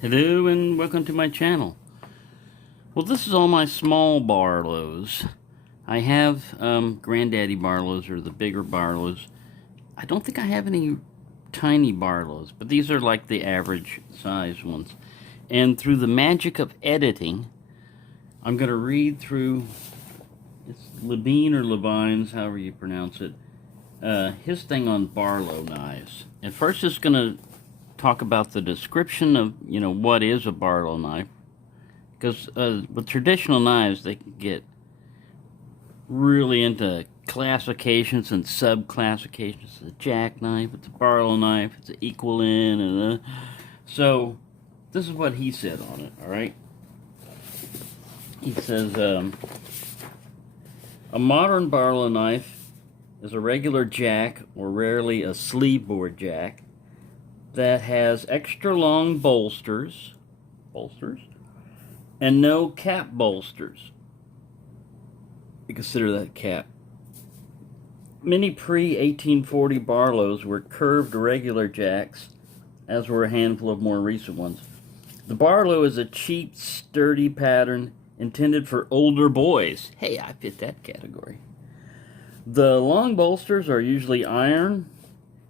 Hello and welcome to my channel. Well, this is all my small Barlows. I have Granddaddy Barlows, or the bigger Barlows. I don't think I have any tiny Barlows, but these are like the average size ones. And through the magic of editing, I'm going to read through, it's Levine or Levine's, however you pronounce it, his thing on Barlow knives. And first it's going to talk about the description of, what is a Barlow knife. Because with traditional knives, they can get really into classifications and sub-classifications. It's a jackknife, it's a Barlow knife, it's an equal in, and so this is what he said on it, alright? He says, a modern Barlow knife is a regular jack, or rarely a sleeve bore jack, that has extra long bolsters, and no cap bolsters. You consider that cap. Many pre-1840 Barlows were curved regular jacks, as were a handful of more recent ones. The Barlow is a cheap, sturdy pattern intended for older boys. Hey, I fit that category. The long bolsters are usually iron,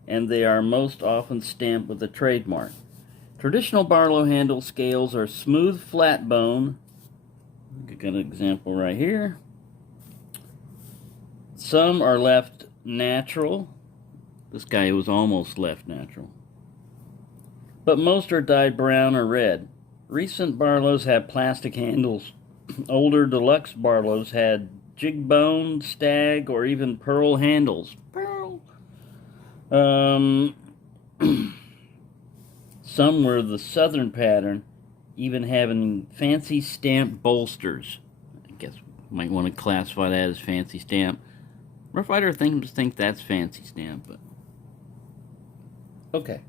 and they are most often stamped with a trademark. Traditional Barlow handle scales are smooth flat bone. Got an example right here. Some are left natural. This guy was almost left natural. But most are dyed brown or red. Recent Barlows have plastic handles. Older deluxe Barlows had jig bone, stag, or even pearl handles. Some were the southern pattern, even having fancy stamped bolsters. I guess you might want to classify that as fancy stamp. Rough Rider think that's fancy stamp, but okay.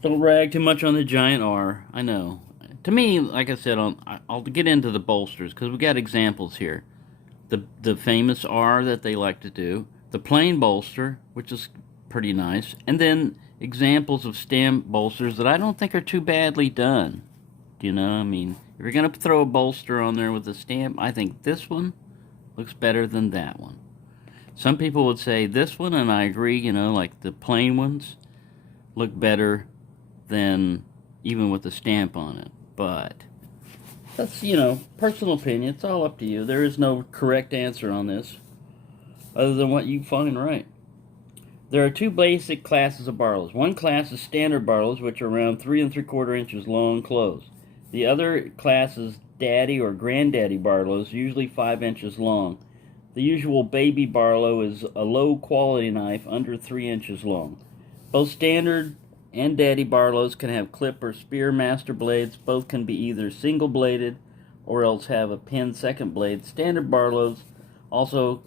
Don't rag too much on the giant R. I know. To me, like I said, I'll get into the bolsters because we got examples here. The famous R that they like to do, the plain bolster, which is pretty nice, and then examples of stamp bolsters that I don't think are too badly done. I mean, if you're going to throw a bolster on there with a stamp, I think this one looks better than that one. Some people would say this one, and I agree, like the plain ones look better than even with the stamp on it. But that's, personal opinion. It's all up to you. There is no correct answer on this other than what you find right. There are two basic classes of Barlows. One class is standard Barlows, which are around 3 3/4 inches long closed. The other class is daddy or granddaddy Barlows, usually 5 inches long. The usual baby Barlow is a low-quality knife under 3 inches long. Both standard and daddy Barlows can have clip or spear master blades. Both can be either single-bladed or else have a pinned second blade. Standard Barlows also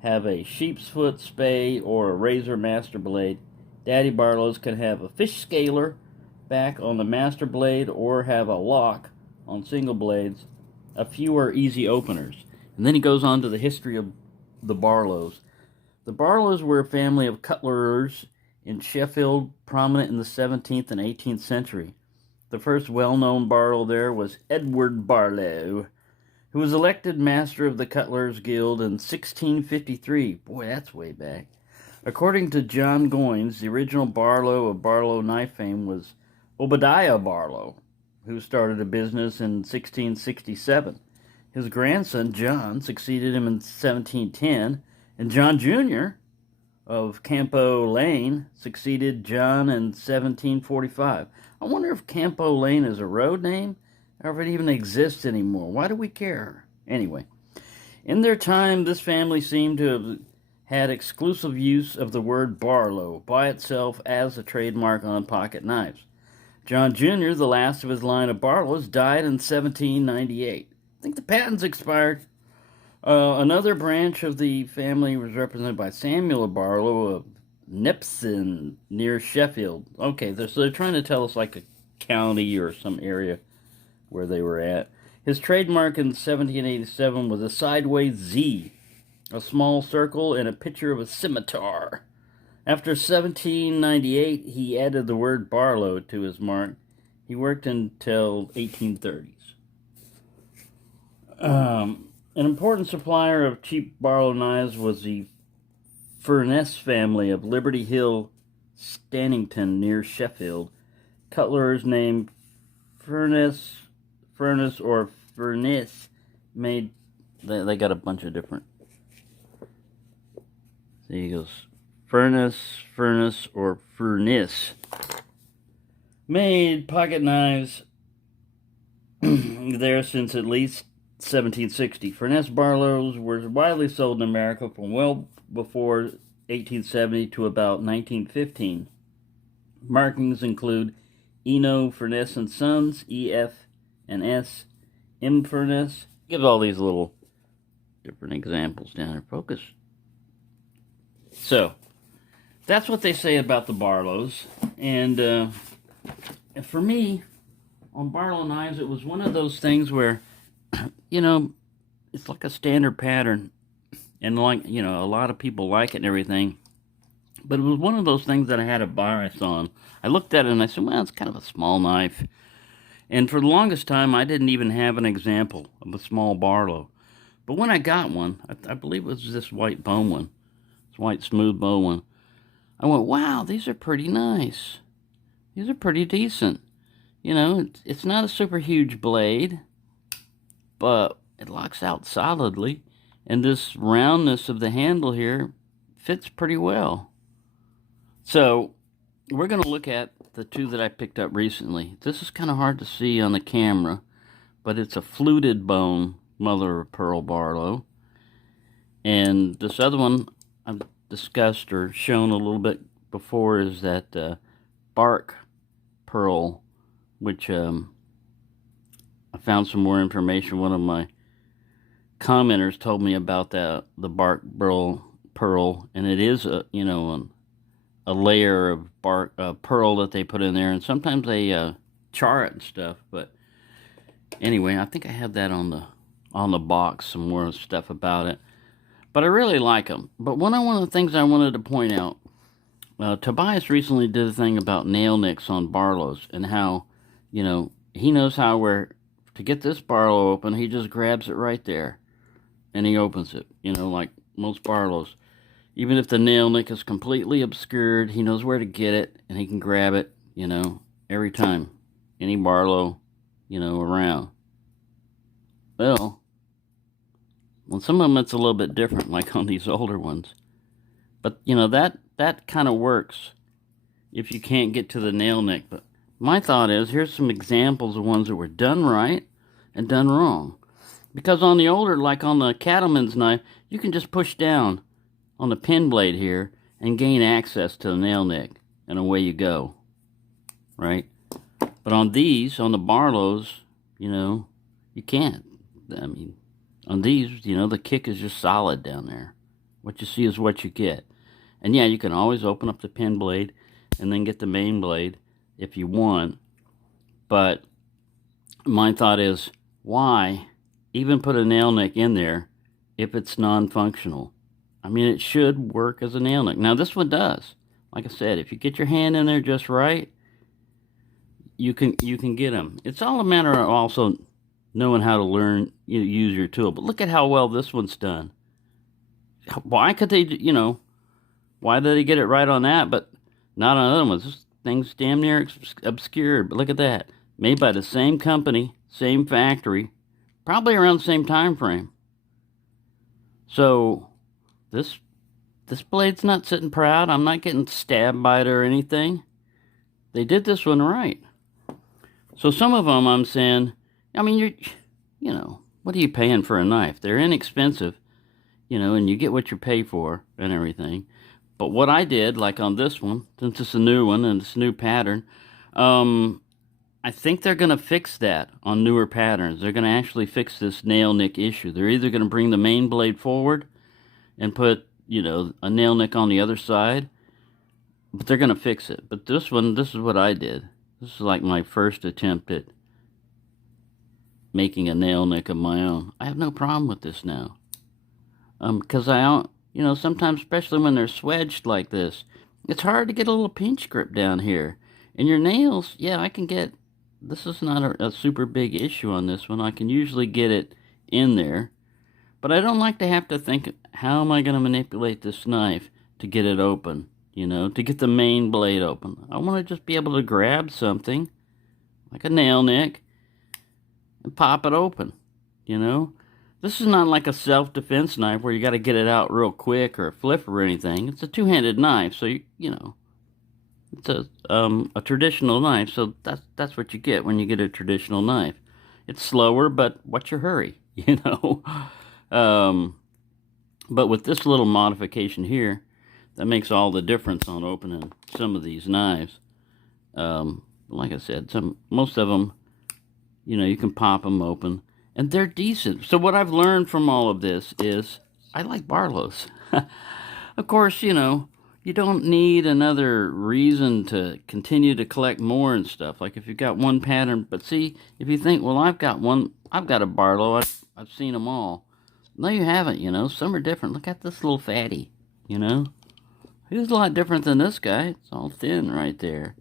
have a sheep's foot spay or a razor master blade. Daddy Barlows can have a fish scaler back on the master blade or have a lock on single blades. A few are easy openers. And then he goes on to the history of the Barlows. The Barlows were a family of cutlerers in Sheffield, prominent in the 17th and 18th century. The first well-known Barlow there was Edward Barlow, who was elected Master of the Cutlers Guild in 1653. Boy, that's way back. According to John Goines, the original Barlow of Barlow knife fame was Obadiah Barlow, who started a business in 1667. His grandson, John, succeeded him in 1710, and John Jr. of Campo Lane succeeded John in 1745. I wonder if Campo Lane is a road name, or if it even exists anymore. Why do we care? Anyway, in their time, this family seemed to have had exclusive use of the word Barlow by itself as a trademark on pocket knives. John Jr., the last of his line of Barlows, died in 1798. I think the patent's expired. Another branch of the family was represented by Samuel Barlow of Nipson near Sheffield. Okay, so they're trying to tell us like a county or some area where they were at. His trademark in 1787 was a sideways Z, a small circle, and a picture of a scimitar. After 1798, he added the word Barlow to his mark. He worked until 1830s. An important supplier of cheap Barlow knives was the Furness family of Liberty Hill, Stannington, near Sheffield. Cutlers named Furness or Furness made. They got a bunch of different. There he goes. Furness, or Furness made pocket knives there since at least 1760. Furness Barlows were widely sold in America from well before 1870 to about 1915. Markings include Eno, Furness and Sons, EF and S, M Furness. Give all these little different examples down here. Focus. So, that's what they say about the Barlows. And for me, on Barlow knives, it was one of those things where, it's like a standard pattern. And like, a lot of people like it and everything. But it was one of those things that I had a bias on. I looked at it and I said, well, it's kind of a small knife. And for the longest time, I didn't even have an example of a small Barlow. But when I got one, I believe it was this white bone one, this white smooth bone one, I went, wow, these are pretty nice. These are pretty decent. It's not a super huge blade, but it locks out solidly. And this roundness of the handle here fits pretty well. So, we're going to look at the two that I picked up recently. This is kind of hard to see on the camera, but it's a fluted bone mother of pearl Barlow. And this other one I've discussed or shown a little bit before is that bark pearl, which I found some more information. One of my commenters told me about the bark pearl, and it is a layer of bark pearl that they put in there, and sometimes they char it and stuff. But anyway, I think I have that on the box, some more stuff about it. But I really like them. But one of the things I wanted to point out, Tobias recently did a thing about nail nicks on Barlows, and how he knows how to get this Barlow open. He just grabs it right there and he opens it, like most Barlows. Even if the nail nick is completely obscured, he knows where to get it, and he can grab it, every time. Any Barlow, around. Well, on some of them it's a little bit different, like on these older ones. But, that kind of works if you can't get to the nail nick. But my thought is, here's some examples of ones that were done right and done wrong. Because on the older, like on the cattleman's knife, you can just push down on the pin blade here and gain access to the nail nick, and away you go, right? But on these, on the Barlows, you can't. I mean, on these, the kick is just solid down there. What you see is what you get. And yeah, you can always open up the pin blade and then get the main blade if you want. But my thought is, why even put a nail nick in there if it's non-functional? I mean, it should work as a nail nick. Now, this one does. Like I said, if you get your hand in there just right, you can get them. It's all a matter of also knowing how to learn, use your tool. But look at how well this one's done. Why could they, why did they get it right on that, but not on other ones? This thing's damn near obscured. But look at that. Made by the same company, same factory, probably around the same time frame. So this blade's not sitting proud. I'm not getting stabbed by it or anything. They did this one right. So some of them I'm saying, I mean, what are you paying for a knife? They're inexpensive, and you get what you pay for and everything. But what I did, like on this one, since it's a new one and it's a new pattern, I think they're going to fix that on newer patterns. They're going to actually fix this nail nick issue. They're either going to bring the main blade forward and put, a nail nick on the other side, but they're going to fix it. But this one, this is what I did. This is like my first attempt at making a nail nick of my own. I have no problem with this now. Because I don't, sometimes, especially when they're swedged like this, it's hard to get a little pinch grip down here. And your nails, yeah, I can get, this is not a super big issue on this one. I can usually get it in there, but I don't like to have to think, how am I going to manipulate this knife to get it open, to get the main blade open. I want to just be able to grab something, like a nail nick, and pop it open, This is not like a self-defense knife where you got to get it out real quick or flip or anything. It's a two-handed knife, so it's a traditional knife, so that's what you get when you get a traditional knife. It's slower, but what's your hurry, But with this little modification here, that makes all the difference on opening some of these knives. Like I said, most of them, you can pop them open, and they're decent. So what I've learned from all of this is I like Barlows. Of course, you don't need another reason to continue to collect more and stuff. Like if you've got one pattern, but see, if you think, well, I've got a Barlow, I've seen them all. No, you haven't, some are different. Look at this little fatty, He's a lot different than this guy. It's all thin right there.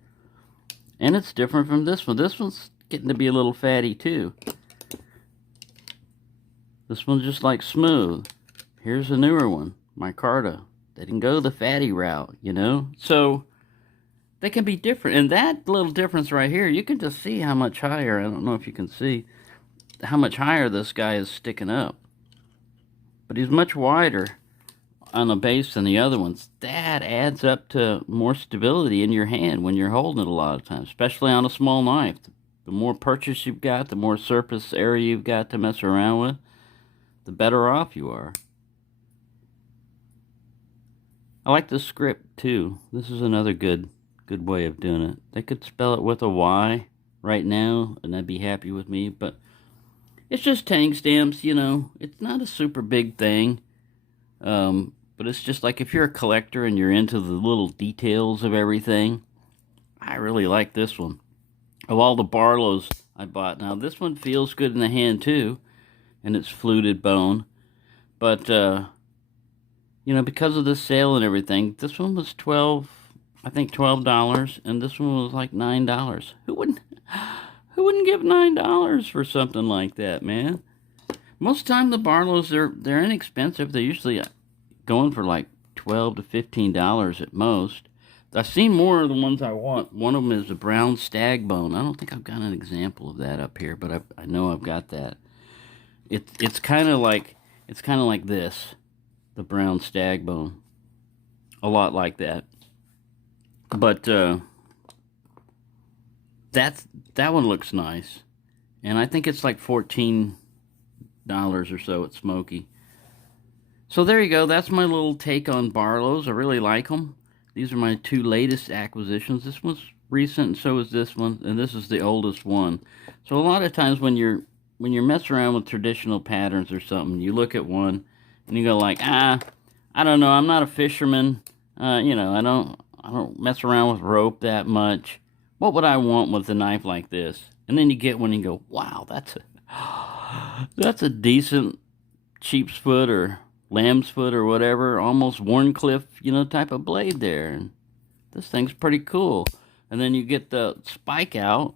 And it's different from this one. This one's getting to be a little fatty too. This one's just like smooth. Here's a newer one, micarta. They didn't go the fatty route, So they can be different. And that little difference right here, you can just see how much higher, I don't know if you can see, how much higher this guy is sticking up. But he's much wider on the base than the other ones. That adds up to more stability in your hand when you're holding it a lot of times, especially on a small knife. The more purchase you've got, the more surface area you've got to mess around with, the better off you are. I like the script too. This is another good way of doing it. They could spell it with a Y right now, and I'd be happy with me, but it's just tang stamps, It's not a super big thing. But it's just like if you're a collector and you're into the little details of everything, I really like this one. Of all the Barlows I bought, now this one feels good in the hand too, and it's fluted bone. But, because of the sale and everything, this one was $12, and this one was like $9. Who wouldn't give $9 for something like that, man? Most of the time the Barlows, they're inexpensive. They're usually going for like $12 to $15 at most. I've seen more of the ones I want. One of them is a brown stag bone. I don't think I've got an example of that up here, but I know I've got that. It's kind of like this, the brown stag bone. A lot like that. But that one looks nice, and I think it's like $14 or so at Smoky. So there you go. That's my little take on Barlows. I really like them. These are my two latest acquisitions. This one's recent, and so is this one, and this is the oldest one. So a lot of times when you're messing around with traditional patterns or something, you look at one and you go like, I don't know. I'm not a fisherman. I don't mess around with rope that much. What would I want with a knife like this? And then you get one and you go, wow, that's a decent sheep's foot or lamb's foot or whatever, almost Warncliffe, type of blade there. And this thing's pretty cool. And then you get the spike out.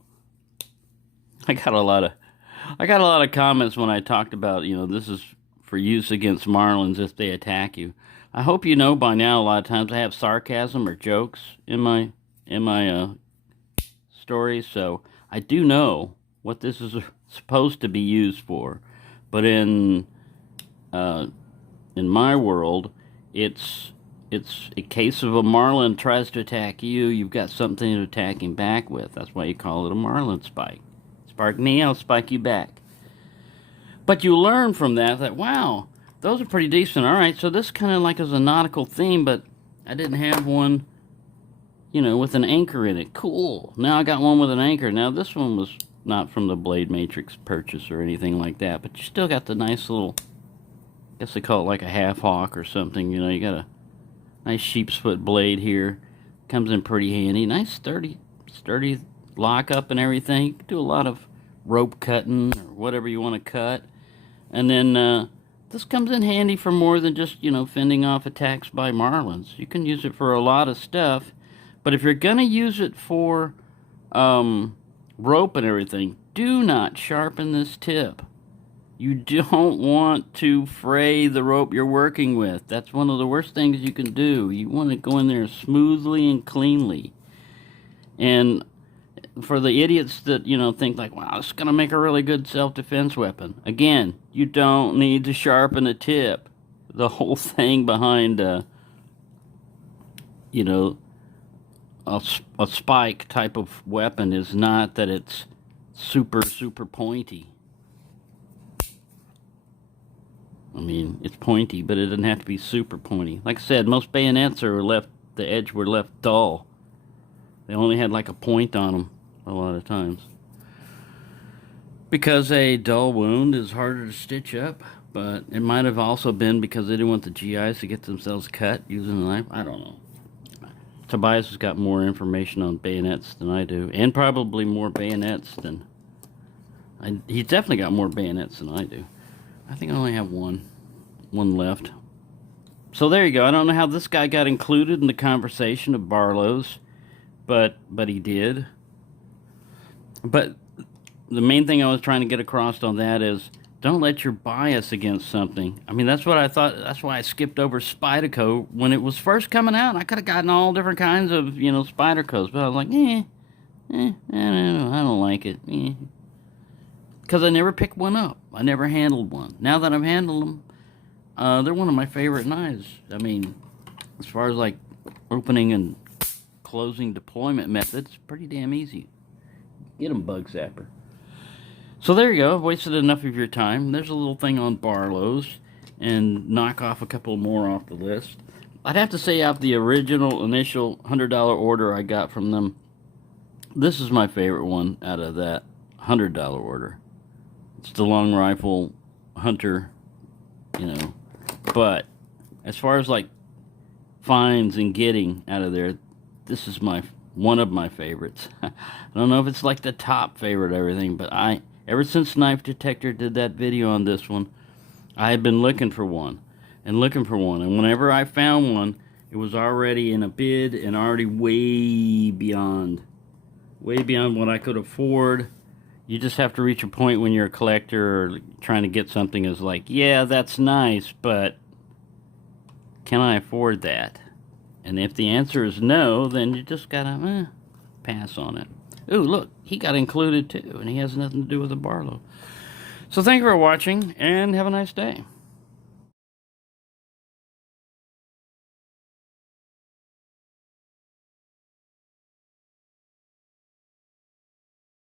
I got a lot of comments when I talked about, this is for use against marlins if they attack you. I hope you know by now a lot of times I have sarcasm or jokes in my stories, so I do know what this is supposed to be used for. But in my world, it's a case of a marlin tries to attack you, you've got something to attack him back with. That's why you call it a marlin spike. Spark me, I'll spike you back. But you learn from that, wow, those are pretty decent. All right, so this kind of like is a nautical theme, but I didn't have one, with an anchor in it. Cool. Now I got one with an anchor. Now this one was not from the Blade Matrix purchase or anything like that, but you still got the nice little, I guess they call it like a half hawk or something. You got a nice sheep's foot blade here. Comes in pretty handy. Nice sturdy lockup and everything. You can do a lot of rope cutting or whatever you want to cut. And then this comes in handy for more than just, fending off attacks by marlins. You can use it for a lot of stuff. But if you're going to use it for rope and everything, do not sharpen this tip. You don't want to fray the rope you're working with. That's one of the worst things you can do. You want to go in there smoothly and cleanly. And for the idiots that, think like, wow, it's going to make a really good self-defense weapon. Again, you don't need to sharpen a tip. The whole thing behind, a spike type of weapon is not that it's super, super pointy. I mean, it's pointy, but it doesn't have to be super pointy. Like I said, most bayonets the edge were left dull. They only had like a point on them a lot of times. Because a dull wound is harder to stitch up, but it might have also been because they didn't want the GIs to get themselves cut using a knife. I don't know. Tobias has got more information on bayonets than I do, and probably more bayonets than... He's definitely got more bayonets than I do. I think I only have one left. So there you go. I don't know how this guy got included in the conversation of Barlows, but he did. But the main thing I was trying to get across on that is don't let your bias against something. I mean, that's what I thought. That's why I skipped over Spyderco when it was first coming out. I could have gotten all different kinds of, Spydercos, but I was like, I don't like it. Because I never picked one up. I never handled one. Now that I've handled them, they're one of my favorite knives. I mean, as far as like opening and closing deployment methods, pretty damn easy. Get them, Bug Zapper. So there you go. I've wasted enough of your time. There's a little thing on Barlows, and knock off a couple more off the list. I'd have to say out the original initial $100 order I got from them, this is my favorite one out of that $100 order. It's the long rifle hunter, but as far as like finds and getting out of there, this is one of my favorites. I don't know if it's like the top favorite or everything, but ever since Knife Detector did that video on this one, I had been looking for one, and whenever I found one, it was already in a bid and already way beyond what I could afford. You just have to reach a point when you're a collector or trying to get something is like, yeah, that's nice, but can I afford that? And if the answer is no, then you just gotta pass on it. Ooh, look, he got included too, and he has nothing to do with the Barlow. So thank you for watching, and have a nice day.